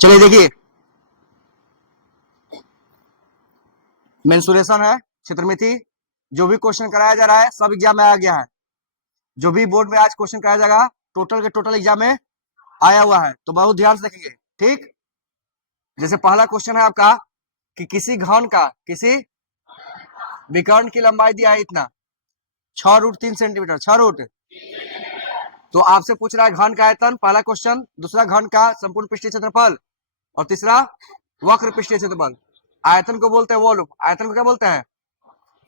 चलिए देखिए, मेंसुरेशन है, क्षेत्रमिति। जो भी क्वेश्चन कराया जा रहा है सब एग्जाम में आ गया है। जो भी बोर्ड में आज क्वेश्चन कराया जाएगा टोटल के टोटल एग्जाम में आया हुआ है, तो बहुत ध्यान से देखेंगे। ठीक, जैसे पहला क्वेश्चन है आपका कि किसी घन का किसी विकर्ण की लंबाई दिया है इतना 6√3 सेंटीमीटर, 6 रूट। तो आपसे पूछ रहा है घन का आयतन, पहला क्वेश्चन। दूसरा घन का संपूर्ण पृष्ठीय क्षेत्रफल, और तीसरा वक्र पृष्ठीय क्षेत्रफल। आयतन को बोलते हैं वॉल्यूम। आयतन को क्या बोलते हैं?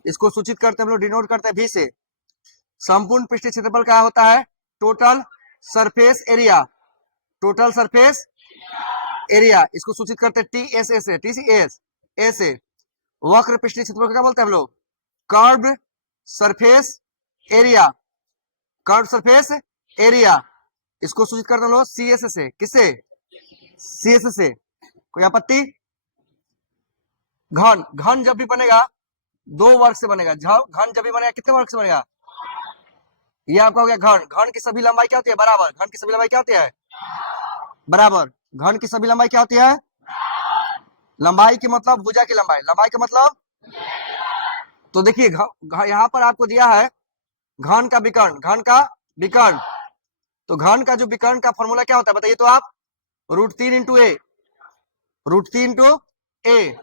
इसको सूचित करते हैं हम लोग, डिनोट करते हैं भी से। संपूर्ण पृष्ठीय क्षेत्रफल क्या होता है? Total surface area. Total surface area, इसको सूचित करते हैं TSA से, TCS A से। वक्र पृष्ठीय क्षेत्रफल क्या बोलते हैं हम लोग? Curved surface area. Curved surface area, इसको सूचित करते हैं हम लोग CS से। किससे? CS से। कोई आपत्ति? घन, घन जब भी बनेगा 2 वर्ग से बनेगा। घन जब भी बनेगा कितने वर्ग से बनेगा? ये आपका हो गया घन। घन की सभी लंबाई क्या होती है? बराबर। घन की सभी लंबाई क्या होती है? बराबर। घन की सभी लंबाई क्या होती है? लंबाई की मतलब भुजा की लंबाई। लंबाई का मतलब, तो देखिए यहाँ पर आपको दिया है घन का विकर्ण, घन का विकर्ण। तो घन का जो विकर्ण का फॉर्मूला क्या होता है बताइए तो आप? √3 इंटू ए, √3 इंटू ए,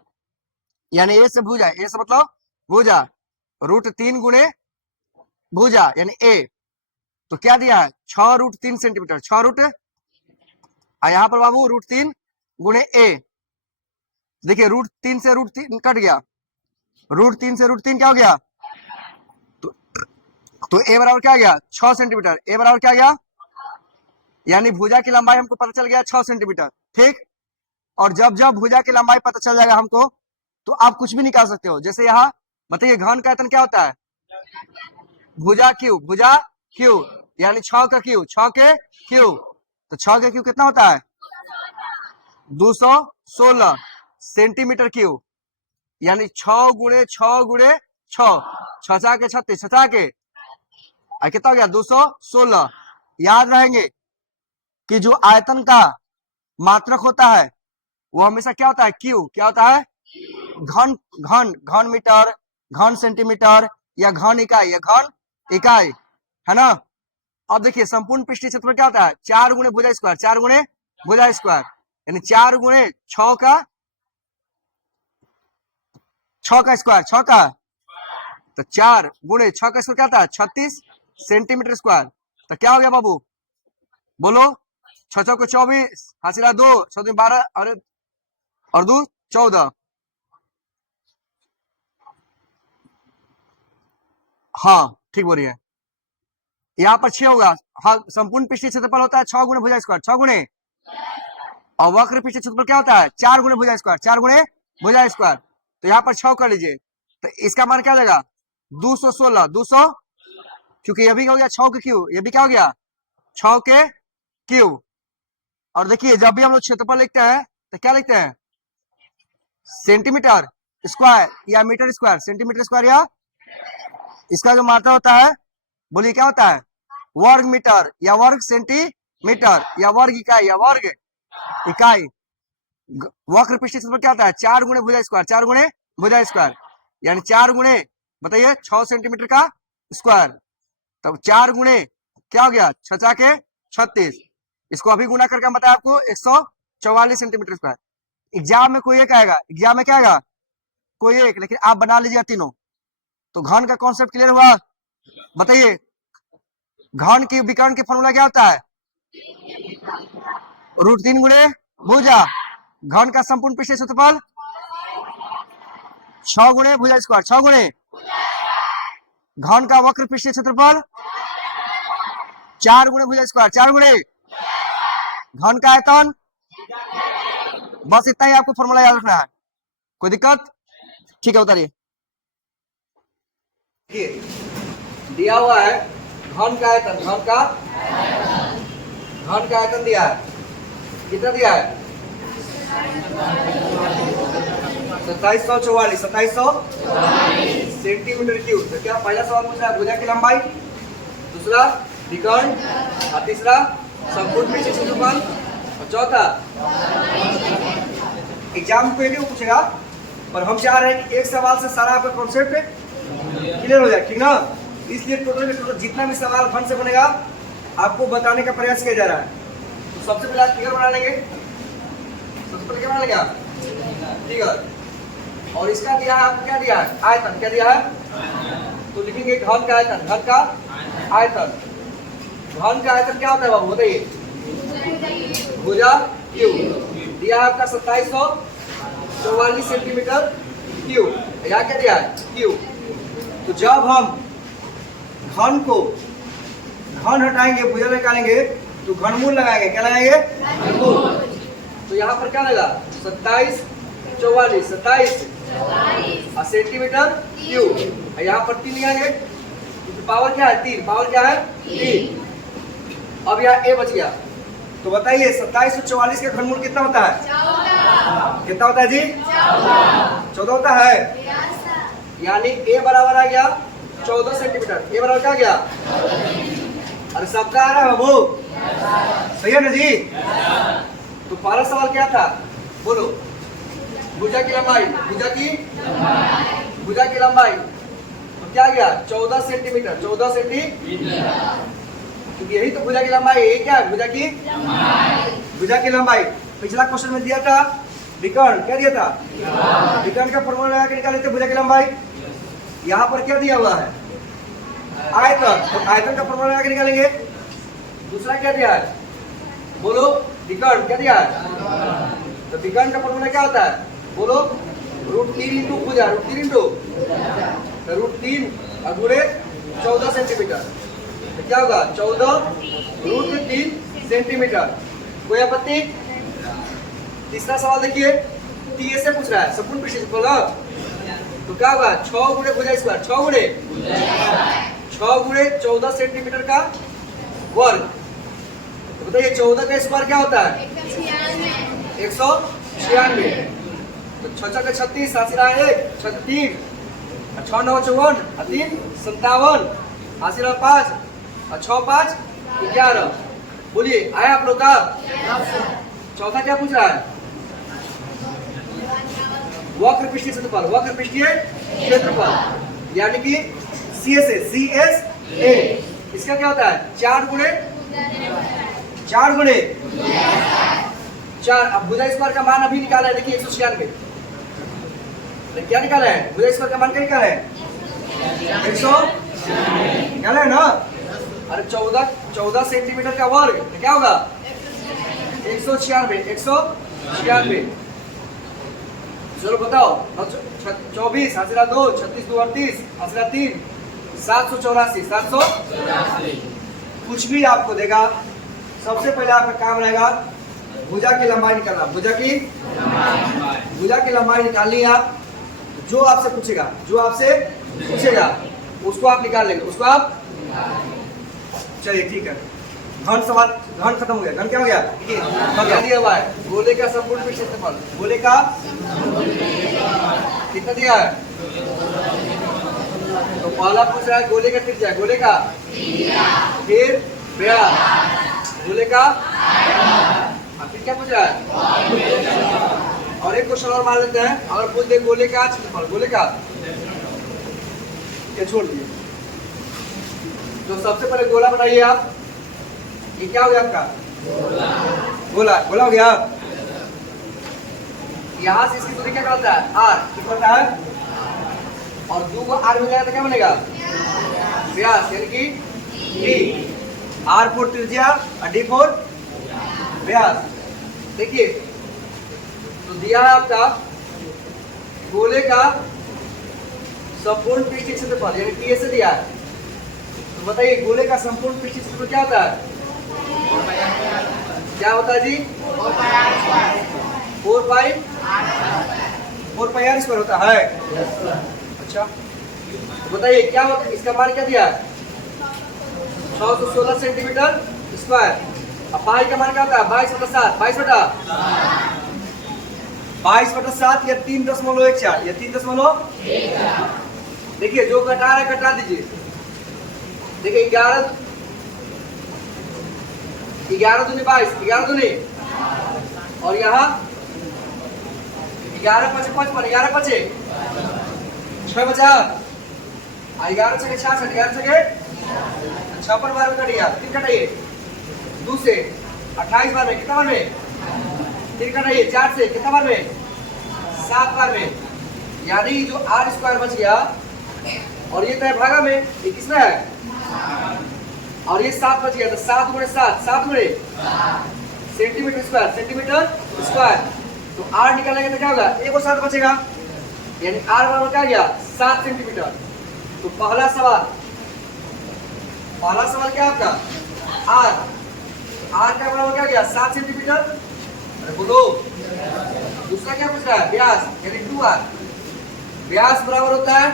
यानी ए से भुजा, ए से मतलब भुजा, √3 गुणे भुजा यानी ए। तो क्या दिया है? 6√3 सेंटीमीटर, 6 रूट। यहाँ पर बाबू √3 गुणे ए। देखिए √3 से √3 कट गया, √3 से √3 क्या हो गया? तो ए बराबर क्या आ गया? 6 सेंटीमीटर। ए बराबर क्या आ गया? यानी भुजा की लंबाई हमको पता चल गया 6 सेंटीमीटर। ठीक, और जब जब भुजा की लंबाई पता चल जाएगा हमको, तो आप कुछ भी निकाल सकते हो। जैसे यहाँ बताइए घन का आयतन क्या होता है? भुजा क्यू, भुजा क्यू, यानी 6 का क्यू, 6 के क्यू। तो 6 के क्यू कितना होता है? 216 सेंटीमीटर क्यू, यानी 6 गुणे 6 गुणे 6, 6 के 36, 6 के कितना हो गया? 216। याद रहेंगे कि जो आयतन का मात्रक होता है वो हमेशा क्या होता है? क्यू। क्या होता है? घन, घन, घन मीटर, घन सेंटीमीटर, या घन इकाई, या घन इकाई, है ना। अब देखिए संपूर्ण पृष्ठीय क्षेत्रफल क्या होता है? 4 गुणे भुजा स्क्वायर, 4 गुणे भुजा स्क्वायर, यानी 4 गुणे 6 का, 6 का स्क्वायर, 6 का, तो 4 गुणे 6 का स्क्वायर क्या होता है? 36 सेंटीमीटर स्क्वायर। तो क्या हो गया बाबू? बोलो। 6 को 24, हासिला 2, 6 12, और 2 14। हाँ ठीक बोल रही है। यहाँ पर 6 होगा। हाँ, संपूर्ण पृष्ठीय क्षेत्रफल होता है 6 गुणे भुजा स्क्वायर, 6 गुणे, और वक्र पृष्ठीय क्षेत्रफल क्या होता है? 4 गुणे भुजा स्क्वायर, 4 गुणे भुजा स्क्वायर। तो यहाँ पर 6 कर लीजिए, तो इसका मान क्या हो जाएगा? 216, 200, क्योंकि ये भी हो गया 6 के क्यू, ये भी क्या हो गया? 6 के क्यू। और देखिए जब भी हम लोग क्षेत्रफल लिखते हैं तो क्या लिखते हैं? सेंटीमीटर स्क्वायर या मीटर स्क्वायर, सेंटीमीटर स्क्वायर, या इसका जो मात्रा होता है बोलिए क्या होता है? वर्ग मीटर या वर्ग सेंटीमीटर या वर्ग इकाई या वर्ग इकाई। वक्र पृष्ठीय क्षेत्रफल क्या होता है? 4 गुणे भुजा स्क्वायर, 4 गुणे भुजा स्क्वायर, यानी 4 गुणे बताइए 6 सेंटीमीटर का स्क्वायर। तब 4 गुणे क्या हो गया? 6 के 36। इसको अभी गुना करके हम बताया आपको 144 सेंटीमीटर स्क्वायर। एग्जाम में कोई एक आएगा, एग्जाम में क्या आएगा? कोई एक, लेकिन आप बना लीजिएगा तीनों। तो घन का कॉन्सेप्ट क्लियर हुआ? बताइए घन की विकर्ण की फॉर्मूला क्या होता है? √3 गुणे भुजा। घन का संपूर्ण पृष्ठीय क्षेत्रफल 6 गुणे भुजा स्क्वायर, 6 गुणे। घन का वक्र पृष्ठीय क्षेत्रफल 4 गुणे भुजा स्क्वायर, 4 गुणे। घन का आयतन, बस इतना ही आपको फॉर्मूला याद रखना है। कोई दिक्कत? ठीक है, उतारिए। दिया हुआ है घन का आयतन, घन का आयतन दिया है। कितना दिया है? 2744, 2744 सेंटीमीटर क्यूब। तो क्या पहला सवाल पूछ रहा है? भुजा की लंबाई, दूसरा विकर्ण, और तीसरा संपूर्ण पृष्ठीय क्षेत्रफल, और चौथा एग्जाम को एक ही पूछेगा, पर हम चाह रहे हैं कि एक सवाल से सारा आपका कॉन्सेप्ट क्लियर हो जाए, ठीक ना। इसलिए टोटल जितना भी सवाल घन से बनेगा आपको बताने का प्रयास किया जा रहा है। तो सबसे पहले आप फिगर बना लेंगे, सबसे पहले क्या बना लेंगे आप, फिगर। और इसका दिया है आपको, क्या दिया है, आयतन। क्या दिया है, तो लिखेंगे घन का आयतन, घन का आयतन। घन का आयतन क्या होता है बाबू, बताइए, भुजा क्यू। दिया है आपका 2744 सेंटीमीटर क्यू। यहाँ क्या दिया है, क्यू। तो जब हम घन को, घन हटाएंगे, भुजा निकालेंगे, तो घनमूल लगाएंगे। क्या लगाएंगे, घनमूल। तो यहाँ पर क्या लगा, 2744, 27 सेंटीमीटर क्यू। यहाँ पर 3 लगाएंगे, तो पावर क्या है, 3। पावर क्या है, 3। अब यहाँ ए बच गया। तो बताइए 2744 का घनमूल कितना होता है, 14। कितना होता है जी, 14 होता है। यानी ए बराबर आ गया 14 सेंटीमीटर। ए बराबर क्या गया, अरे सबका आ रहा है बाबू, सही है ना जी। तो पहला सवाल क्या था, बोलो, भुजा की लंबाई, भुजा की लंबाई तो क्या गया, 14 सेंटीमीटर, 14 सेंटीमीटर। तो यही तो भुजा की लंबाई है। क्या है, भुजा की लंबाई। पिछला क्वेश्चन में दिया था विकर्ण, क्या दिया था, विकर्ण का फॉर्मूला लगा के निकाले थे भुजा की लंबाई। यहाँ पर क्या दिया हुआ है, आयतन। तो आयतन का फॉर्मूला लगा के निकालेंगे। दूसरा क्या दिया है, बोलो, विकर्ण। क्या दिया है, तो विकर्ण का फॉर्मूला क्या होता है, बोलो, √3 इंटू भुजा, √3 इंटू √3 और गुणे 14 सेंटीमीटर। तो क्या होगा, 14 √3 सेंटीमीटर। कोई आपत्ति। तीसरा सवाल देखिए, टीए से पूछ रहा है, संपूर्ण पृष्ठ क्षेत्रफल। तो क्या होगा, 6 गुणे भुजा स्क्वायर, 6 गुणे 14 सेंटीमीटर का वर्ग। तो बताइए 14 का स्क्वायर क्या होता है, 196। तो 6 का 36, 1 36, 6 9 54, 3 57, 5 और 6 5 11। बोलिए, आया आप लोग का। चौथा क्या पूछ रहा है, वक्र पृष्ठीय क्षेत्रफल, वक्र पृष्ठीय क्षेत्रफल यानी कि CSA। इसका क्या होता है, 4 गुणे 4। अब भुजा स्क्वायर का मान अभी निकाला है, देखिए 196। क्या निकाला है, भुजा स्क्वायर का मान क्या निकाला है, 100 निकाला है ना। अरे 14 सेंटीमीटर का वर्ग तो क्या होगा, 196। चलो बताओ, 24 हासिला 2, 36 2 38, हासिला 3, 784। कुछ भी आपको देगा, सबसे पहले आपका काम रहेगा भुजा की लंबाई निकालना। भुजा की लंबाई निकालनी है आप। जो आपसे पूछेगा उसको आप निकाल लेंगे, उसको आप। चलिए ठीक है, घन सवाल, घन खत्म हो गया। घन क्या हो गया, क्या दिया हुआ है, गोले का संपूर्ण पृष्ठ क्षेत्रफल। गोले का कितना दिया है, तो पहला पूछ रहा है गोले का त्रिज्या, गोले का, फिर व्यास, गोले का, फिर क्या पूछ रहा है। और एक क्वेश्चन और मान लेते हैं, अगर पूछ दे गोले का क्षेत्रफल, गोले का, ये छोड़ दिए। तो सबसे पहले गोला बनाइए आप। ये क्या हो गया आपका, गोला हो गया। यहाँ से इसकी दूरी क्या कहलाता है, r। कितना होता है, और 2 को r में जाएगा तो क्या बनेगा, व्यास, यानी कि d। r 4 त्रिज्या और d 4 व्यास। देखिए तो दिया है आपका गोले का संपूर्ण पृष्ठीय क्षेत्रफल यानी टीए से दिया है। तो बताइए गोले का संपूर्ण पृष्ठीय क्षेत्रफल क्या होता है, क्या होता है जी, 4 पाई r स्क्वायर होता है। अच्छा तो बताइए क्या होता है, इसका मान क्या दिया है, 616 सेंटीमीटर स्क्वायर। अब पाई का मान क्या होता है, 22/7, 22/7 या 3.14 या 3.1। देखिए जो घटा रहा है घटा दीजिए। देखिए 11 दूनी 22, 11 दूनी, और यहाँ 11 5 55, 11 5 6 बचा, 11 6 66, 11 6 56 बार में कटिए, फिर कटाइए 2 से 28 बार में, कितना बार में, फिर कटाइए 4 से, कितना बार में, 7 बार में, यानी जो r स्क्वायर बच गया और ये तो है भागा में, ये किसमें है, और ये 7 बच गया, तो 7 गुणे 7, 7 गुणे सेंटीमीटर स्क्वायर, तो r निकालेंगे तो क्या होगा, 1 और 7 बचेगा, यानी r बराबर क्या गया, 7 सेंटीमीटर। तो पहला सवाल क्या आपका, r का बराबर क्या गया, 7 सेंटीमीटर। अरे बोलो, दूसरा क्या पूछ रहा है, व्यास, यानी 2r, व्यास बराबर होता है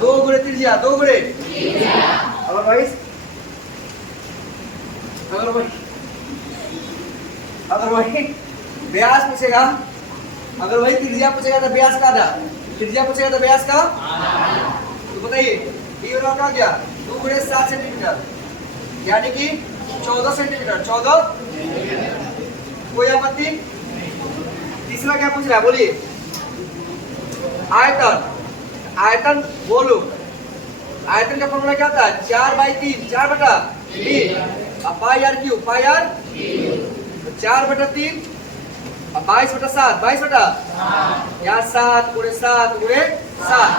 2 गुणे त्रिज्या, 2 गुणे, अगर वही व्यास पूछेगा, अगर वही त्रिज्या पूछेगा तो व्यास का आधा, त्रिज्या पूछेगा तो व्यास का, तो बताइए b बराबर क्या गया, 2 गुणे 7 सेंटीमीटर, यानी कि 14 सेंटीमीटर, 14। कोई आपत्ति। तीसरा क्या पूछ रहा है, बोलिए, आयतन बोलो, आयतन का फॉर्मूला क्या होता है, 4/3, 4/3, पाई आर क्यूब, 4/3, 22/7, 22 यहाँ 7 गुणे 7 गुणे 7,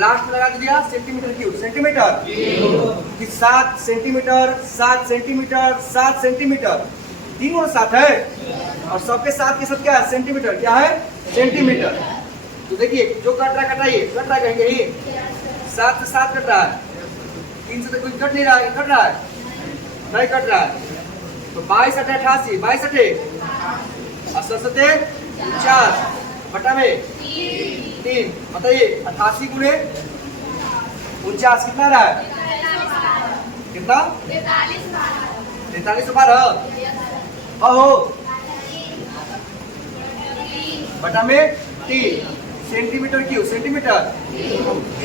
लास्ट में लगा दिया सेंटीमीटर क्यूब, सेंटीमीटर कि 7 सेंटीमीटर 7 सेंटीमीटर 7 सेंटीमीटर, 3 और 7 है, और सबके साथ के साथ क्या है, सेंटीमीटर, क्या है, सेंटीमीटर। तो देखिए जो कट रहा कटाइए, कट रहा कहेंगे ही, 7 से 7 कट रहा है, 3 से तो कुछ कट नहीं रहा है, कट रहा है, नहीं कट रहा है, तो 22 8 88, 22 8 87 4 बटा में 3, बताइए 88 गुणे 49 कितना रहा है, कितना, 43 बार हो बटा में 3 सेंटीमीटर क्यूब, सेंटीमीटर,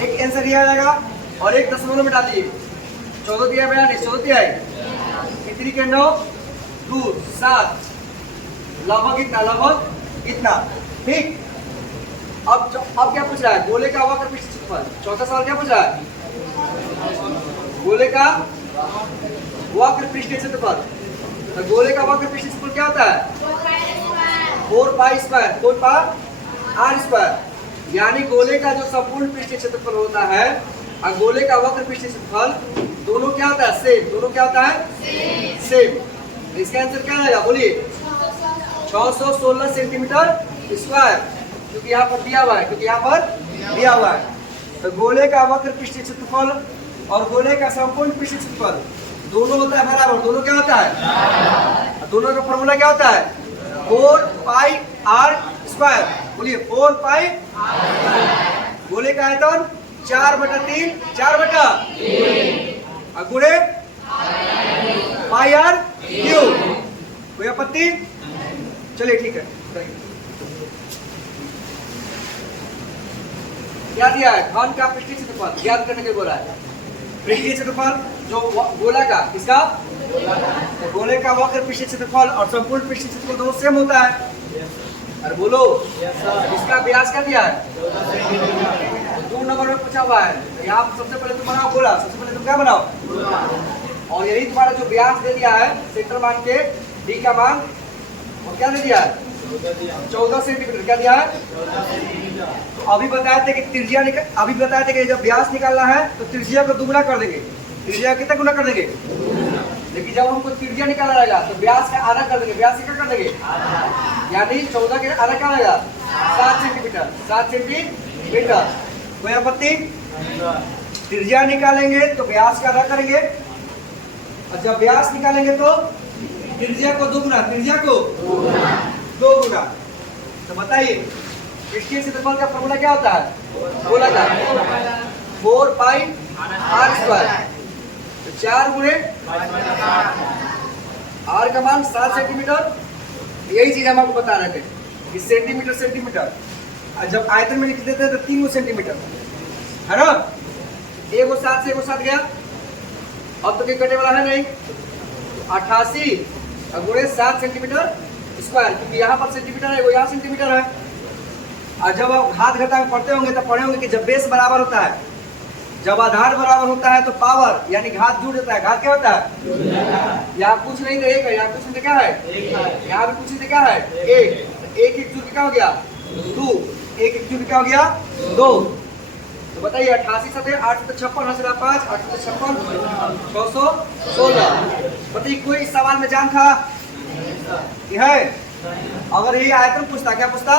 एक आंसर दिया जाएगा और एक दशमलव में डाल दिए, 14 दिया 14 दिया है, कितनी के 9 2 7, लगभग इतना, ठीक। अब क्या पूछ रहा है, गोले का वक्र पृष्ठ क्षेत्रफल, चौथा सवाल क्या पूछ रहा है, गोले का वक्र पृष्ठ क्षेत्रफल, तो गोले का वक्र पृष्ठ क्षेत्रफल क्या होता है, 4 पाई स्क्वायर, 4 पाई r स्क्वायर, यानी गोले का जो संपूर्ण पृष्ठीय क्षेत्रफल होता है और गोले का वक्र पृष्ठीय क्षेत्रफल दोनों क्या होता है, सेम, दोनों क्या होता है, सेम। इसका आंसर क्या आएगा, बोलिए 616 सेंटीमीटर स्क्वायर, क्योंकि यहाँ पर दिया हुआ है, तो गोले का वक्र पृष्ठीय क्षेत्रफल और गोले का संपूर्ण पृष्ठीय क्षेत्रफल दोनों होता है बराबर, दोनों क्या होता है, दोनों का फॉर्मूला क्या होता है, 4 पाई r स्क्वायर, बोलिए 4 पाई, गोले का आयतन 4/3, 4/3 गुणे पाई r क्यूब, कोई आपत्ति, चलिए ठीक है। क्या दिया है, घन का पृष्ठीय क्षेत्रफल ज्ञात करने के बोला है, पृष्ठीय क्षेत्रफल जो गोला का, इसका तो गोले का वक्र पृष्ठीय क्षेत्रफल और संपूर्ण पृष्ठीय क्षेत्रफल दोनों सेम होता है। अरे बोलो, इसका व्यास क्या दिया है, 2 नंबर में पूछा हुआ है, तो यहाँ सबसे पहले तुम बनाओ गोला, सबसे पहले तुम क्या बनाओ, और यही तुम्हारा जो व्यास दे दिया है सेंटर मान के डी का मान, वो क्या दे दिया है, 14 सेंटीमीटर, क्या दिया है, तो अभी बताए थे कि त्रिज्या अभी बताए थे कि जब व्यास निकालना है तो त्रिज्या को दुगुना कर देंगे, त्रिज्या कितना गुना कर देंगे, लेकिन जब हमको त्रिज्या निकालना रहेगा तो व्यास का आधा कर देंगे, व्यास क्या कर देंगे, यानी 14 के आधा क्या रहेगा, 7 सेंटीमीटर, 7 सेंटीमीटर, कोई आपत्ति। त्रिज्या निकालेंगे तो व्यास का आधा करेंगे, और जब व्यास निकालेंगे तो त्रिज्या को दुगुना, त्रिज्या को 2 गुना। तो बताइए पृष्ठीय क्षेत्रफल का फॉर्मूला क्या होता है, गोला का 4 पाई r स्क्वायर, तो 4 गुणे r का मान 7 सेंटीमीटर, यही चीज हम आपको बता रहे थे कि सेंटीमीटर सेंटीमीटर, और जब आयतन में लिख देते हैं तो 3 सेंटीमीटर है ना, 1 और 7 से 1 और 7 गया, अब तो कोई कटे वाला है नहीं, 88 गुणे 7 सेंटीमीटर स्क्वायर, क्योंकि यहाँ पर सेंटीमीटर है, वो यहाँ सेंटीमीटर है, और जब आप घात घटांक पढ़ते होंगे तो पढ़े होंगे कि जब बेस बराबर होता है, जब आधार बराबर होता है तो पावर यानी घात जुड़ जाता है। घात क्या होता है? यहाँ कुछ नहीं तो एक है, यहाँ कुछ नहीं तो क्या है, यहाँ भी कुछ नहीं तो क्या है, एक। एक एक जुड़ के क्या हो गया? 2। एक एक जुड़ के क्या हो गया? 2। तो बताइए 88 सतह 8 56 5 8 56 616। बताइए कोई सवाल में जान था कि है? अगर ये आयतन पूछता, क्या पूछता?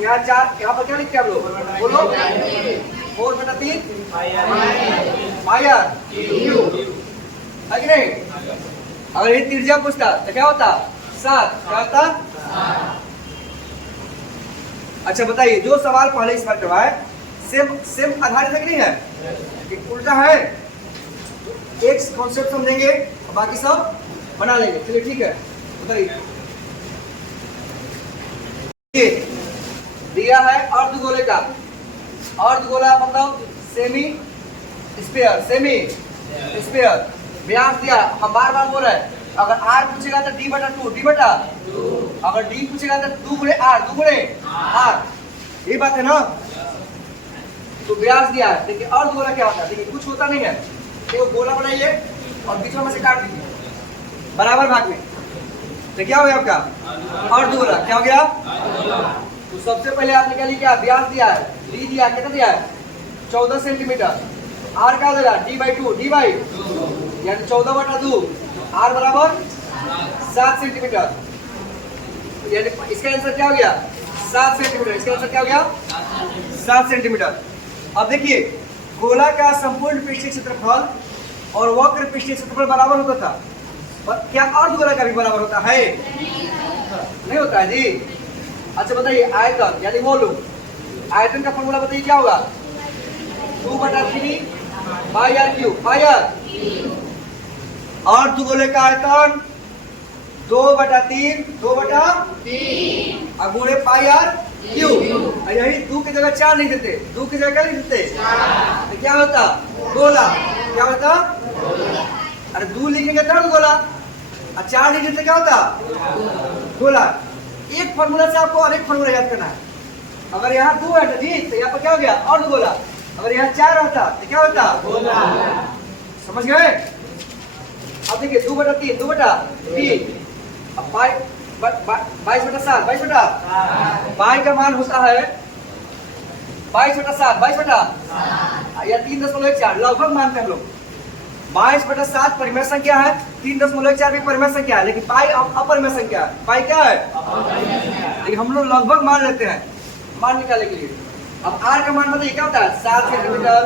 यहाँ 4, यहाँ पर क्या लिखते हैं आप लोग? बोलो 4/3 पाई आर क्यू, है कि नहीं? अगर ये त्रिज्या पूछता तो क्या होता? 7। क्या होता? अच्छा बताइए, जो सवाल पहले इस पर करवाए सेम आधारित है कि नहीं है? एक उल्टा है, एक कॉन्सेप्ट समझेंगे और बाकी सब बना लेंगे। चलिए ठीक है, बताइए। दिया है अर्धगोले का, अर्धगोला मतलब सेमी स्फीयर, सेमी स्फीयर। व्यास दिया, हम बार बार बोल रहे हैं, अगर r पूछेगा तो d/2, d/2। अगर d पूछेगा तो 2 गुणे r, 2 गुणे r। ये बात है ना? तो व्यास दिया है। देखिए अर्धगोला क्या होता है? देखिए कुछ होता नहीं है, एक गोला बनाइए और बीच में से काट दीजिए बराबर भाग में, तो क्या हो गया आपका? अर्धगोला। क्या हो गया? तो सबसे पहले आपने क्या लिखा? व्यास दिया है, डी दिया, कितना दिया है? 14 सेंटीमीटर। आर क्या देगा? d/2, d/2 यानी 14/2। आर बराबर 7 सेंटीमीटर, यानी इसका आंसर क्या हो गया? 7 सेंटीमीटर। इसका आंसर क्या हो गया? 7 सेंटीमीटर। अब देखिए, गोला का संपूर्ण पृष्ठीय क्षेत्रफल और वक्र पृष्ठीय क्षेत्रफल बराबर होता था, पर क्या अर्धगोला का भी बराबर होता है? नहीं होता है जी। अच्छा बताइए, आयतन यानी वॉल्यूम, आयतन का फॉर्मूला बताइए क्या होगा? 2/3 पाई आर क्यूब, पाई आर। अर्धगोले का आयतन 2/3 और गुणे पाई आर क्यूब। यही 2 की जगह 4 नहीं देते, 2 की जगह क्या नहीं देते? तो क्या होता? गोला। क्या होता? अरे 2 लिखेंगे तब गोला, और 4 नहीं देते क्या होता? गोला। एक फॉर्मूला से आपको अनेक फॉर्मूला याद करना है। अगर यहाँ 2 है तो जी, तो यहाँ पर क्या हो गया? अर्धगोला। अगर यहाँ 4 होता तो क्या होता? गोला। समझ गए? अब देखिए 2/3, 2/3। अब पाई 22/7, 22 पाई का मान होता है 22/7, 22 या 3.4 लगभग मानते हैं हम लोग। 22/7 परिमेय संख्या है, 3.4 भी परिमेय संख्या है, लेकिन पाई अपरिमेय संख्या है। पाई क्या है? लेकिन हम लोग लगभग मान लेते हैं मान निकालने के लिए। अब आर का मान बताइए क्या होता है? 7 सेंटीमीटर,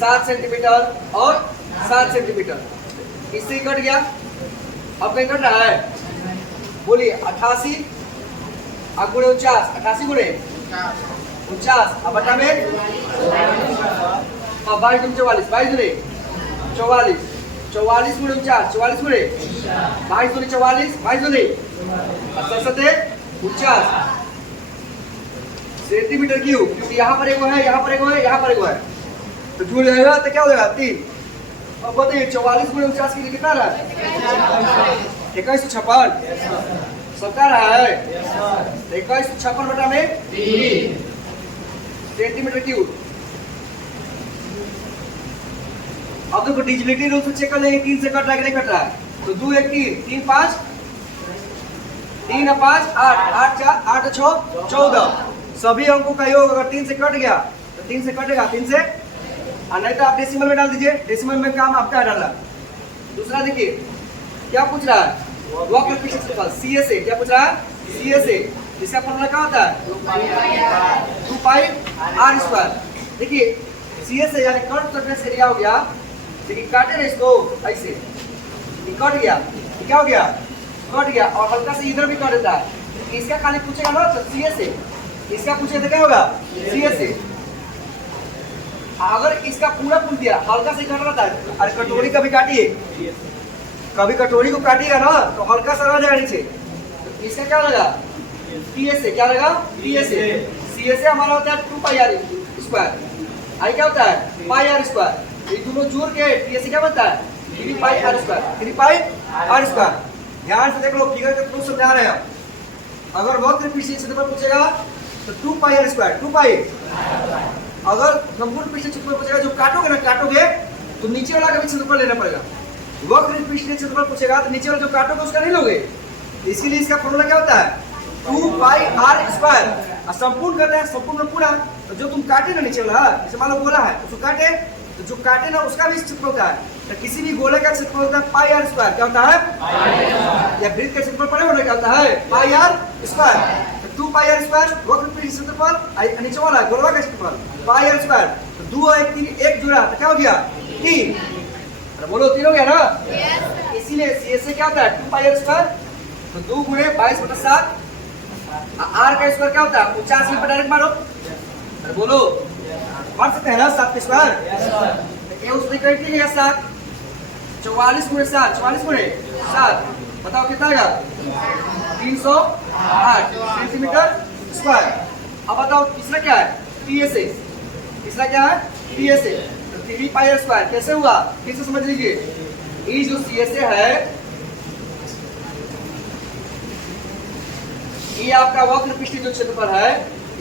7 सेंटीमीटर और 7 सेंटीमीटर। इससे कट गया, अब कहीं कट रहा है? बोलिए 88 और गुणे 49, 88 गुणे 49 अब बटा में 22 गुणे 44, 22 गुणे 44, 44 गुणे 49, 44 गुणे 22 गुणे 44, 22 गुणे 49 सेंटीमीटर क्यूब। क्योंकि यहाँ पर एक है, यहाँ पर एक है, यहाँ पर एक है, तो जुड़ जाएगा तो क्या हो जाएगा? 3। अब बताइए 44 गुणे 49 के लिए कितना रहा? 2156 सबका रहा है। 2156 बटा में 3 सेंटीमीटर क्यूब। अब देखो डिजिटलिटी रूल से चेक कर लेंगे 3 से कट रहा है कि नहीं कट रहा है। तो 2 1 3 3 5 3 और 5 8 8 4 8 6 14 सभी अंकों का योग अगर 3 से कट गया तो 3 से कटेगा 3 से, और नहीं तो आप डेसिमल में डाल दीजिए। डेसिमल में काम आपका है डालना। दूसरा देखिए क्या पूछ रहा है? वक्र पृष्ठ क्षेत्रफल CSA। क्या पूछ रहा है? CSA। इसका फॉर्मूला क्या होता है? 2 पाई r स्क्वायर। देखिए CSA यानी कर्व सरफेस एरिया हो गया, लेकिन काटे ना इसको ऐसे, ये कट गया, ये क्या हो गया? कट गया, और हल्का से इधर भी कट देता है। इसका खाली पूछेगा ना तो CSA, इसका पूछे तो क्या होगा? CSA। अगर इसका पूरा पूछ दिया, हल्का से कट रहा था, अरे कटोरी कभी काटिए, कभी कटोरी को काटिएगा ना तो हल्का सा रह जाएगा नीचे, तो इसका क्या लगा? TSA। क्या लगा? TSA। CSA हमारा होता है 2 पाई r स्क्वायर। आई क्या होता है? पाई r स्क्वायर। ये दोनों जोड़ के TSA क्या बनता है? 3 पाई r स्क्वायर, 3 पाई r स्क्वायर। ध्यान से देख लो, फिगर के थ्रू समझा रहे हैं। अगर वक्र पृष्ठीय क्षेत्रफल पूछेगा तो 2 पाई आर स्क्वायर, 2 पाई। अगर संपूर्ण पृष्ठ क्षेत्रफल पूछेगा, जो काटोगे ना, काटोगे तो नीचे वाला का भी क्षेत्रफल लेना पड़ेगा। वक्र पृष्ठ क्षेत्रफल पूछेगा तो नीचे वाला जो काटोगे उसका नहीं लोगे। इसके लिए इसका फॉर्मूला क्या होता है? 2 पाई आर स्क्वायर। और संपूर्ण करना है, संपूर्ण पूरा। तो जो तुम काटे ना नीचे वाला, जैसे मान लो गोला है, उसको काटे तो जो काटे ना उसका भी क्षेत्रफल होता है। तो किसी भी गोले का क्षेत्रफल होता है पाई आर स्क्वायर। क्या होता है? या वृत्त का क्षेत्रफल पड़े होने क्या होता है? Pi r square. 2 pi r square वक्र पृष्ठ क्षेत्रफल, नीचे वाला गोलवा का क्षेत्रफल पाई आर स्क्वायर। तो 2 और 1 3, 1 जुड़ा तो क्या हो गया? 3। तो बोलो 3 हो गया ना? इसीलिए ऐसे क्या होता है? 2 पाई आर स्क्वायर। तो 2 गुणे 22/7। आर का स्क्वायर क्या होता है? 50 पे डायरेक्ट मारो। अरे बोलो, मार सकते हैं ना 7 के स्क्वायर? ये उसमें कैसे गया 7? 44 गुणे 7, 44 गुणे 7, बताओ कितना आएगा? 308 सेंटीमीटर स्क्वायर। अब बताओ तीसरा क्या है? PSA। तीसरा क्या है? PSA। तो 3 पाई आर स्क्वायर कैसे हुआ? फिर से समझ लीजिए। ये जो CSA है, ये आपका वक्र पृष्ठ जो क्षेत्रफल है,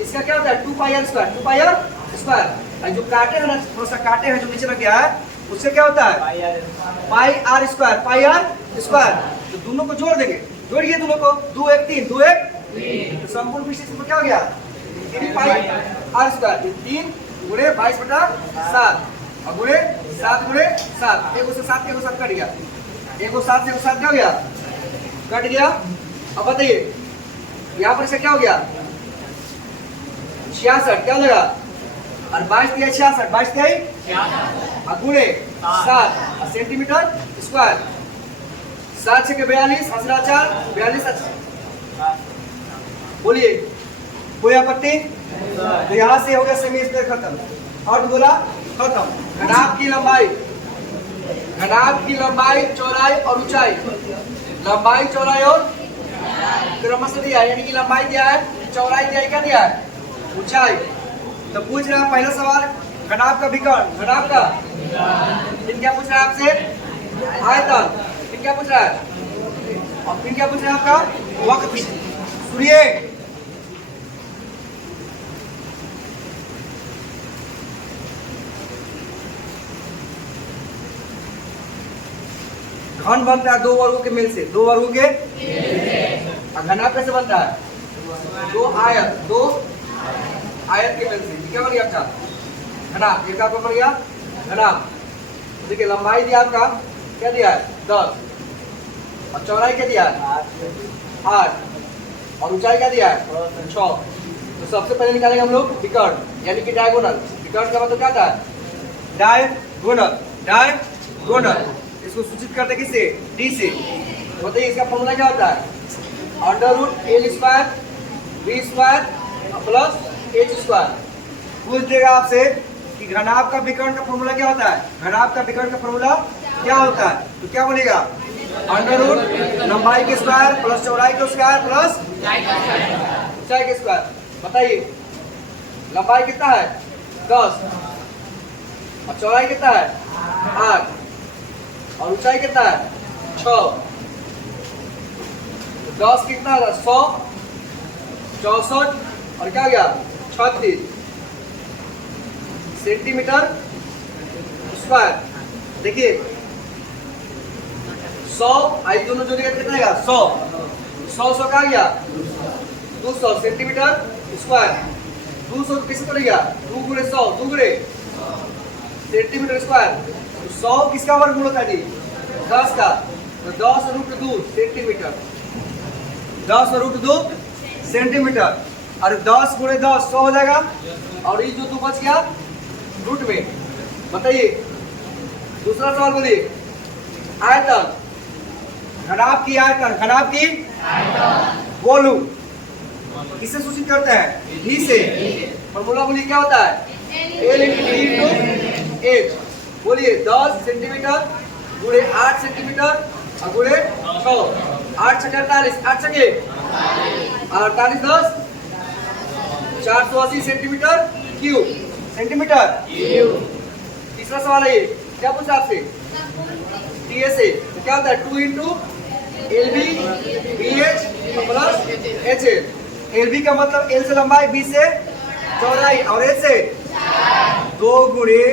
इसका क्या होता है? 2 pi r square, 2 pi r square. जो काटे हैं ना, थोड़ा सा काटे हैं जो नीचे लग गया है, उससे क्या होता है? Pi r square, pi r square. तो दोनों को जोड़ देंगे, जोड़िए दोनों को। 2 1 3, 2 1 3। तो संपूर्ण पृष्ठ क्षेत्रफल क्या हो गया? 3 पाई आर स्क्वायर। 3 गुणे 22/7 और गुणे 7 गुणे 7। 1 से 7 कट गया। 1 7 से 7 क्या हो गया? कट गया। अब बताइए यहाँ पर से क्या हो गया? 66। क्या लगा? और 22 दिया 66, 22 दिया गुणे 7 सेंटीमीटर स्क्वायर। 7 से 42, 42। बोलिए कोई आपत्ति? तो यहाँ से हो गया सेमी स्क्वायर खत्म। और बोला खत्म। घनाभ की लंबाई, घनाभ की लंबाई, चौड़ाई और ऊंचाई। लंबाई, चौड़ाई और क्रमशः दिया है, यानी कि लंबाई दिया है, चौड़ाई दिया है, क्या दिया है? ऊंचाई। तो पूछ रहा है पहला सवाल, घनाभ का विकर्ण, घनाभ का फिर क्या पूछ रहा है आपसे? आयतन। फिर क्या पूछ रहा है? और फिर क्या पूछ रहा है आपका? वक्र पृष्ठ। सुनिए, घन बनता है 2 वर्गों के मेल से, 2 वर्गों के। घनाभ कैसे बनता है? 2 आयत के मेल से। क्या बन गया आपका? घनाभ। ये क्या बन गया? घनाभ। देखिए लंबाई दिया आपका, क्या दिया है? 10। और चौड़ाई क्या दिया है? 8। और ऊंचाई क्या दिया है? 6। तो सबसे पहले निकालेंगे हम लोग विकर्ण, यानी कि डायगोनल। विकर्ण का मतलब क्या था? Diagonal, diagonal. इसको सूचित करते किससे? D से। बताइए इसका फॉर्मूला क्या होता है? √L² V² plus H²। पूछ देगा आपसे कि घनाभ का विकर्ण का फॉर्मूला क्या होता है? घनाभ का विकर्ण का फॉर्मूला क्या होता है? तो क्या बोलेगा? √ लंबाई के स्क्वायर प्लस चौड़ाई के स्क्वायर प्लस ऊंचाई के स्क्वायर। बताइए लंबाई कितना है? 10। और चौड़ाई कितना है? 8। और ऊंचाई कितना है? 6। 10 कितना है? 100, 64 और क्या गया? 36 सेंटीमीटर स्क्वायर। देखिए 100 आई दोनों जोड़िए कितना आएगा? 100 का गया 200 सेंटीमीटर स्क्वायर। 200 किससे पड़ेगा? 2 गुणे 100, 2 गुणे सेंटीमीटर स्क्वायर। 100 किसका वर्गमूल होता है? 10 का। तो 10√2 सेंटीमीटर, 10√2 सेंटीमीटर। और 10 गुणे 10 100 हो जाएगा। और ये जो 2 बच गया रूट में। बताइए दूसरा सवाल बोलिए। आयतन, घनाभ की आयतन, घनाभ की वॉल्यूम किससे सूचित करते हैं? D से। फॉर्मूला बोलिए क्या होता है? L/D/H। बोलिए 10 सेंटीमीटर गुणे 8 सेंटीमीटर और गुणे 6। 8 छके 48, 8 छके 48, 10 480 सेंटीमीटर क्यूब। Centimetre cube. तीसरा सवाल है, क्या पूछा आपसे? TSA। तो क्या होता है? 2 × LB BH plus HL। L B का मतलब एल से लंबाई, बी से चौड़ाई और ए से 2 गुणे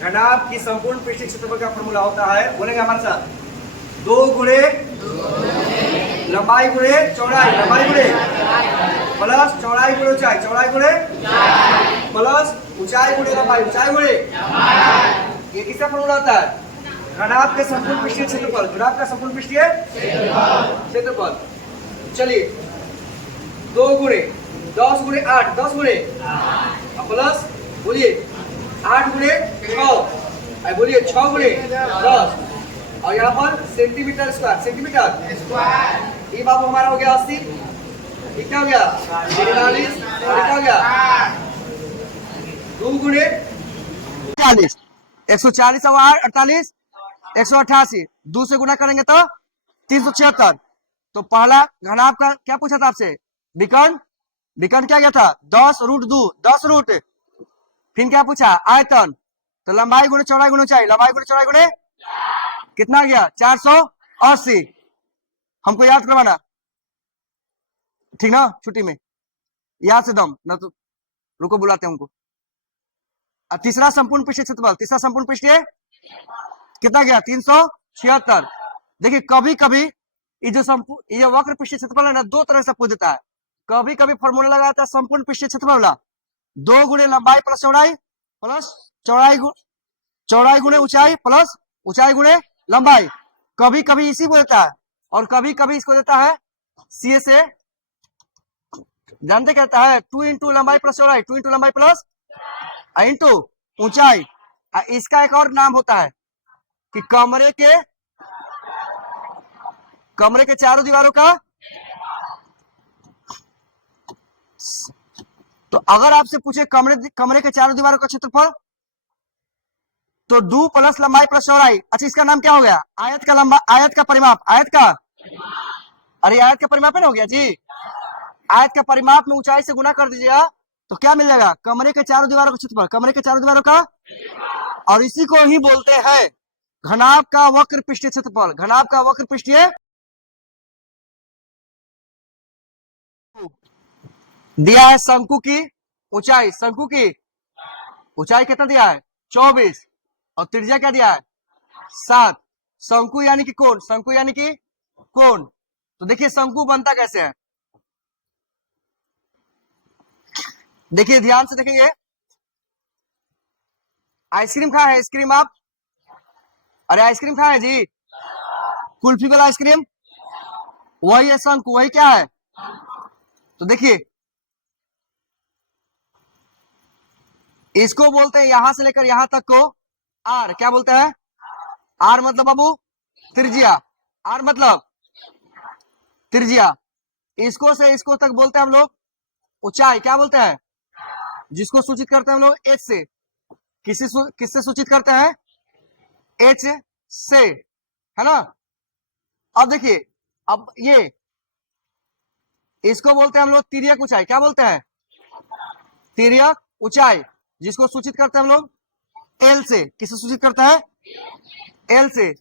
घनाभ की संपूर्ण पृष्ठीय क्षेत्रफल का फॉर्मूला होता है, बोलेंगे हमारे साथ, 2 गुणे लंबाई गुणे चौड़ाई, लंबाई गुणे प्लस चौड़ाई गुणे ऊंचाई, चौड़ाई गुणे प्लस ऊंचाई गुणे लंबाई, ऊंचाई गुणे, ये किसका फॉर्मूला होता है? घनाभ के संपूर्ण पृष्ठीय क्षेत्रफल, घनाभ का संपूर्ण पृष्ठीय क्षेत्रफल। चलिए 2 गुणे 10 गुणे 8, 10 गुणे प्लस बोलिए 8 गुणे 6, बोलिए 6 गुणे 10, और यहाँ पर सेंटीमीटर स्क्वायर, सेंटीमीटर ये बाबू हमारा हो गया 80, ये क्या हो गया 43, और क्या हो गया 2 गुणे 40, 140 और 48 188, 2 से गुना करेंगे तो 376। तो पहला घनाभ का क्या पूछा था आपसे? विकर्ण, विकर्ण क्या गया था 10√2, 10 फिर क्या पूछा? आयतन। तो लंबाई गुणे चौड़ाई गुणे ऊंचाई, लंबाई गुणे चौड़ाई गुणे कितना गया 480, हमको याद करवाना, ठीक ना? छुट्टी में याद से दम ना, तो रुको बुलाते हैं उनको। तीसरा संपूर्ण पृष्ठीय क्षेत्रफल, तीसरा संपूर्ण पृष्ठीय कितना गया 376। देखिए कभी कभी ये वक्र पृष्ठीय क्षेत्रफल है ना, दो तरह से पूछ देता है। कभी कभी फॉर्मूला लगाता है संपूर्ण पृष्ठीय क्षेत्रफल वाला, 2 गुणे लंबाई प्लस चौड़ाई प्लस चौड़ाई गुणे ऊंचाई प्लस ऊंचाई गुणे लंबाई। कभी कभी इसी को देता है, और कभी कभी इसको देता है सी से, जानते कहता है 2 इंटू लंबाई प्लस चौड़ाई, 2 इंटू लंबाई प्लस इंटू ऊंचाई। इसका एक और नाम होता है कि कमरे के चारों दीवारों का, तो अगर आपसे पूछे कमरे के चारों दीवारों का क्षेत्रफल, तो 2 प्लस लंबाई प्लस चौड़ाई। अच्छा इसका नाम क्या हो गया? आयत का आयत का परिमाप, आयत का, अरे आयत का परिमाप है ना, हो गया जी। आयत का परिमाप में ऊंचाई से गुना कर दीजिएगा तो क्या मिल जाएगा? कमरे के चारों दीवारों का क्षेत्रफल, कमरे के चारों दीवारों का, और इसी को ही बोलते हैं घनाभ का वक्र पृष्ठीय क्षेत्रफल, घनाभ का वक्र पृष्ठीय। दिया है शंकु की ऊंचाई, शंकु की ऊंचाई कितना दिया है 24, और त्रिज्या क्या दिया है 7। शंकु यानी कि कोण, शंकु यानी कि कोण। तो देखिए शंकु बनता कैसे है, देखिए ध्यान से देखेंगे। आइसक्रीम खाए है, आइसक्रीम आप, अरे आइसक्रीम खाए है जी, कुल्फी वाला आइसक्रीम, वही है शंकु, वही क्या है। तो देखिए इसको बोलते हैं यहां से लेकर यहां तक को आर, क्या बोलते हैं? आर मतलब बाबू त्रिज्या, आर मतलब त्रिज्या। इसको से इसको तक बोलते हैं हम लोग ऊंचाई, क्या बोलते हैं? जिसको सूचित करते हैं हम लोग एच से, किससे सूचित करते हैं? एच से, है ना। अब देखिए, अब ये इसको बोलते हैं हम लोग तिर्यक ऊंचाई, क्या बोलते हैं? तिर्यक ऊंचाई, जिसको सूचित करते हैं हम लोग एल से। किससे सूचित करता है? एल से।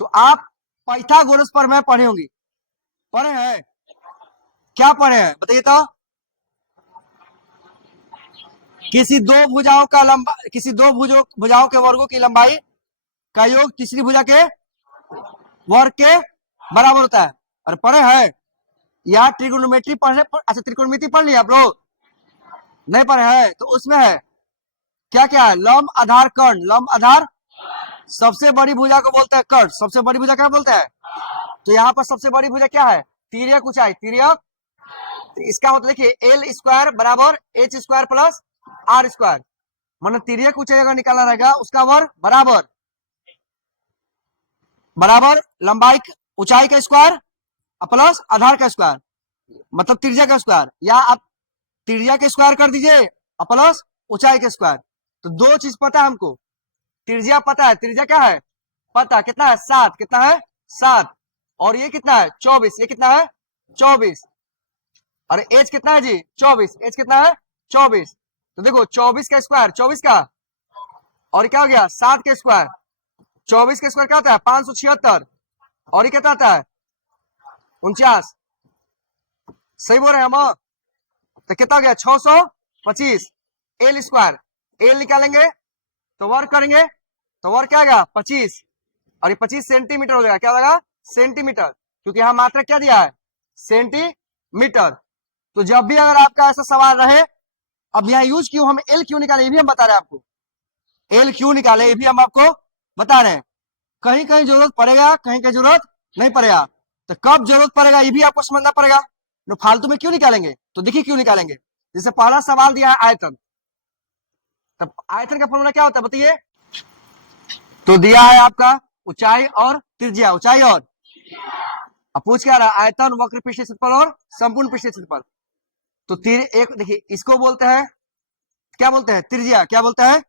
तो आप पाइथागोरस पर मैं पढ़े होंगी, पढ़े हैं? क्या पढ़े हैं बताइए तो? किसी दो भुजाओं के वर्गों की लंबाई का योग तीसरी भुजा के वर्ग के बराबर होता है। और पढ़े हैं यहाँ ट्रिगोनोमेट्री पढ़ने पर, अच्छा त्रिकोणमिति पढ़ लिया आप लोग? नहीं पढ़े हैं? तो उसमें है क्या क्या है? लंब आधार कर्ण, लंब आधार, सबसे बड़ी भुजा को बोलते हैं कर्ण, सबसे बड़ी भुजा क्या बोलते हैं? तो यहाँ पर सबसे बड़ी भुजा क्या है? तिर्यक ऊंचाई, तिर्यक। इसका मतलब देखिए एल स्क्वायर बराबर H square plus R square, मतलब तिर्यक ऊंचाई अगर निकालना रहेगा उसका वर्ग बराबर लंबाई ऊंचाई का स्क्वायर प्लस आधार का स्क्वायर, मतलब त्रिज्या का स्क्वायर, या आप त्रिज्या के स्क्वायर कर दीजिए प्लस ऊंचाई के स्क्वायर। तो दो चीज पता है हमको, त्रिज्या पता है, त्रिज्या क्या है पता, कितना है 7, कितना है 7, और ये कितना है 24, ये कितना है 24, और एच कितना है जी 24, एच कितना है 24। तो देखो 24 का स्क्वायर 24 का, और क्या हो गया 7 के स्क्वायर, 24 के स्क्वायर क्या होता है 576, और ये कितना आता है 49। सही बोल रहे हैं हम? तो कितना हो गया 625 एल स्क्वायर। एल निकालेंगे तो वर्क करेंगे तो वर्क क्या आएगा 25, और ये 25 सेंटीमीटर हो जाएगा, क्या होगा सेंटीमीटर, क्योंकि यहाँ मात्रा क्या दिया है सेंटीमीटर। तो जब भी अगर आपका ऐसा सवाल रहे, अब यहाँ यूज क्यों हम एल क्यों निकाले ये भी हम बता रहे हैं आपको, एल क्यों निकाले ये भी हम आपको बता रहे हैं। कहीं कहीं जरूरत पड़ेगा, कहीं कहीं जरूरत नहीं पड़ेगा, तो कब जरूरत पड़ेगा ये भी आपको समझना पड़ेगा। तो फालतू में क्यों निकालेंगे, तो देखिए क्यों निकालेंगे। जैसे पहला सवाल दिया है आयतन, तब आयतन का फॉर्मूला क्या होता है बताइए। तो दिया है आपका ऊंचाई और त्रिज्या, ऊंचाई और, अब पूछ क्या रहा है आयतन, वक्र पृष्ठीय क्षेत्रफल और संपूर्ण पृष्ठीय क्षेत्रफल। तो एक देखिए इसको बोलते हैं क्या बोलते हैं त्रिज्या, क्या बोलते हैं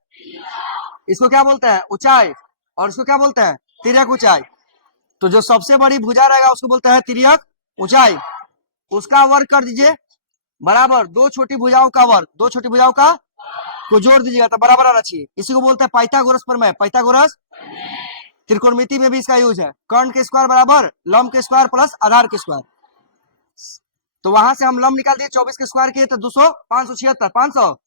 इसको क्या बोलते हैं ऊंचाई, और इसको क्या बोलते हैं तिर्यक ऊंचाई। तो जो सबसे बड़ी भुजा रहेगा उसको बोलते हैं तिर्यक ऊंचाई, उसका वर्ग कर दीजिए बराबर दो छोटी भुजाओं का वर्ग, दो छोटी भुजाओं का को जोड़ दीजिएगा तो बराबर आना चाहिए। इसी को बोलते हैं पाइथागोरस प्रमेय, पाइथागोरस त्रिकोणमिति में भी इसका यूज है। कर्ण के स्क्वायर बराबर लंब के स्क्वायर प्लस आधार के स्क्वायर। तो वहां से हम लंब निकाल दिए 24 के स्क्वायर किए तो 200 576 500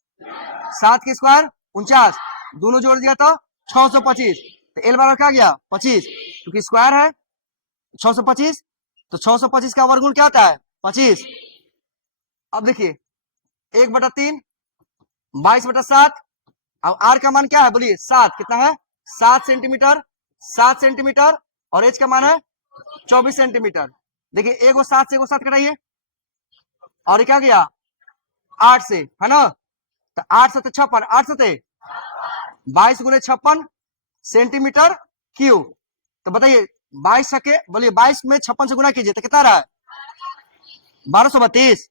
7 के स्क्वायर 49, दोनों जोड़ दिया तो 625, तो एल बराबर क्या गया 25, क्योंकि स्क्वायर है 625, तो 625 का वर्गमूल क्या होता है 25। अब देखिए 1/3 22/7, अब आर का मान क्या है बोलिए 7, कितना है 7 सेंटीमीटर, 7 सेंटीमीटर, और एच का मान है 24 सेंटीमीटर। देखिए एगो 7 से एगो 7 कटाइए, और ये क्या गया 8 से, है ना, तो 8 7 56, 8 7 22 गुने 56 सेंटीमीटर क्यूब। तो बताइए 22 सके बोलिए 22 में 56 से गुना कीजिए तो कितना रहा है 1232,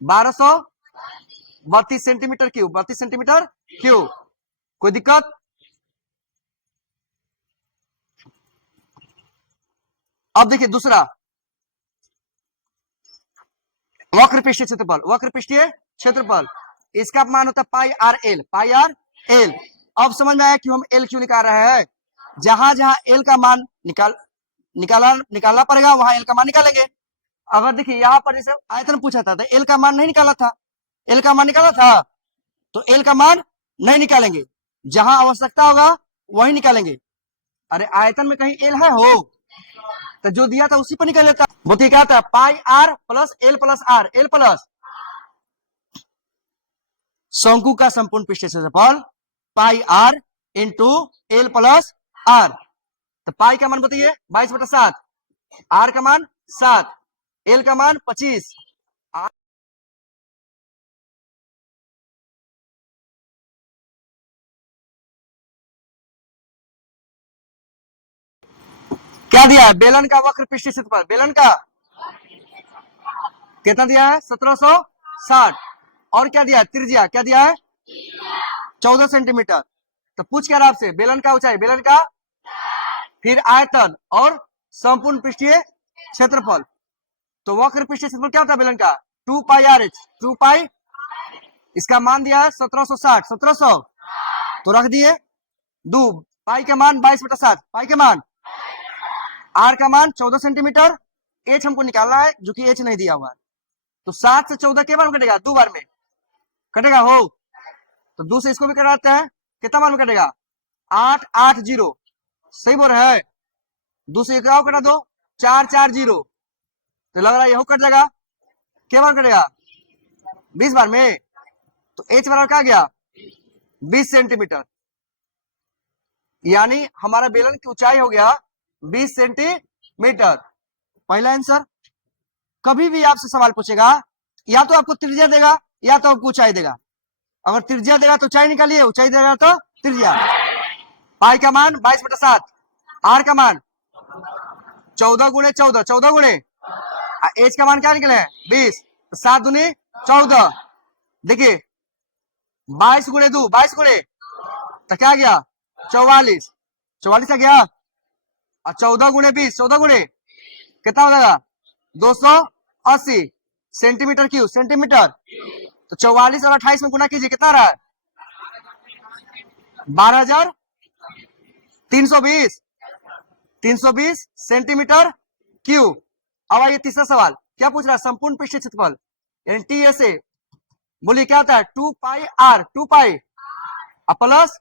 1232 सेंटीमीटर क्यूब, 32 सेंटीमीटर क्यूब। कोई दिक्कत। अब देखिए दूसरा वक्र पृष्ठीय क्षेत्रफल, वक्र पृष्ठीय क्षेत्रफल इसका मान होता है पाई आर एल, पाई आर एल। अब समझ में आया कि हम एल क्यों निकाल रहे हैं, जहां जहां एल का मान निकालना पड़ेगा वहां एल का मान निकालेंगे। अगर देखिए यहाँ पर जैसे आयतन पूछा था तो एल का मान नहीं निकाला था, एल का मान निकाला था, तो एल का मान नहीं निकालेंगे, जहां आवश्यकता होगा वही निकालेंगे। अरे आयतन में कहीं एल है हो तो जो दिया था उसी पर निकाल लेता। वो तो क्या था pi r plus l plus r, l plus शंकु का संपूर्ण पृष्ठीय क्षेत्रफल pi r into l plus r. तो पाई का मान बताइए 22/7, आर का मान 7, एल का मान 25। क्या दिया है बेलन का वक्र पृष्ठीय क्षेत्रफल, बेलन का कितना दिया है 1760, और क्या दिया है त्रिज्या, क्या दिया है 14 सेंटीमीटर। तो पूछ क्या रहा आपसे बेलन का ऊंचाई, बेलन का, फिर आयतन और संपूर्ण पृष्ठीय क्षेत्रफल। तो वक्र पृष्ठीय क्षेत्रफल क्या होता है बेलन का 2 पाई आर एच, 2 पाई, इसका मान दिया है 1760, 1700 तो रख दिए 2, पाई के मान 22/7, पाई के मान, आर का मान 14 सेंटीमीटर, एच हमको निकालना है जो कि एच नहीं दिया हुआ है। तो 7 से 14 के बार में कटेगा, 2 बार में कटेगा हो, तो 2 से इसको भी कटाते हैं, कितना बार में कटेगा 880, सही बोल रहे हैं। 2 से क्या कटा दो 440, तो लग रहा है यह कट जाएगा, क्या बार कटेगा 20 बार में, तो एच बराबर क्या गया 20 सेंटीमीटर, यानी हमारा बेलन की ऊंचाई हो गया 20 सेंटीमीटर। पहला आंसर। कभी भी आपसे सवाल पूछेगा या तो आपको त्रिज्या देगा या तो आपको ऊंचाई देगा, अगर त्रिज्या देगा तो ऊंचाई निकालिए, ऊंचाई देगा तो त्रिज्या। पाई का मान 22/7, आर का मान 14 गुणे 14, 14 गुणे एच का मान क्या निकले 20, तो 7 दूनी 14, देखिए 22 गुणे 2, 22 गुणे तो क्या गया 44, 44 आ गया, और 14 गुणे 20, 14 गुणे कितना हो जाएगा 280 सेंटीमीटर क्यूब, सेंटीमीटर। तो 44 और 28 में गुना कीजिए कितना रहा है 12,320, 320 सेंटीमीटर क्यूब। अब आइए तीसरा सवाल क्या पूछ रहा है संपूर्ण पृष्ठीय क्षेत्रफल यानी टीएसए, बोलिए क्या होता है, 2 pi r, 2 pi plus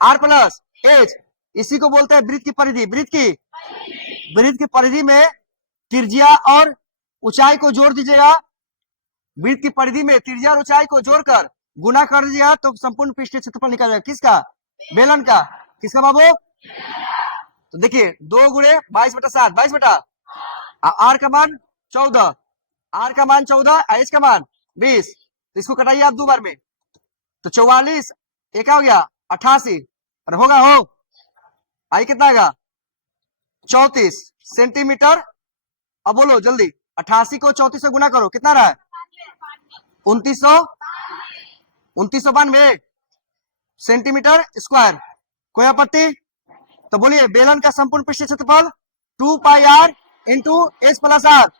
r plus h. इसी को बोलते हैं वृत्त की परिधि। वृत्त की परिधि में त्रिज्या और ऊंचाई को जोड़ दीजिएगा। वृत्त की परिधि में त्रिज्या और ऊंचाई को जोड़कर गुना कर दीजिएगा तो संपूर्ण पृष्ठीय क्षेत्रफल निकल जाएगा। किसका? बेलन का। किसका बाबू? तो देखिए 2 गुणे 22/7, 22 आर का मान 14, आर का मान 14, एच का मान 20। तो इसको कटाइए आप 2 बार में, तो 44 एक हो गया 88, और होगा हो आई कितना आएगा 34 सेंटीमीटर। अब बोलो जल्दी, 88 को 34 से गुना करो, कितना रहा है 2992 सेंटीमीटर स्क्वायर। कोई आपत्ति? तो बोलिए बेलन का संपूर्ण पृष्ठीय क्षेत्रफल 2 pi r into h plus are.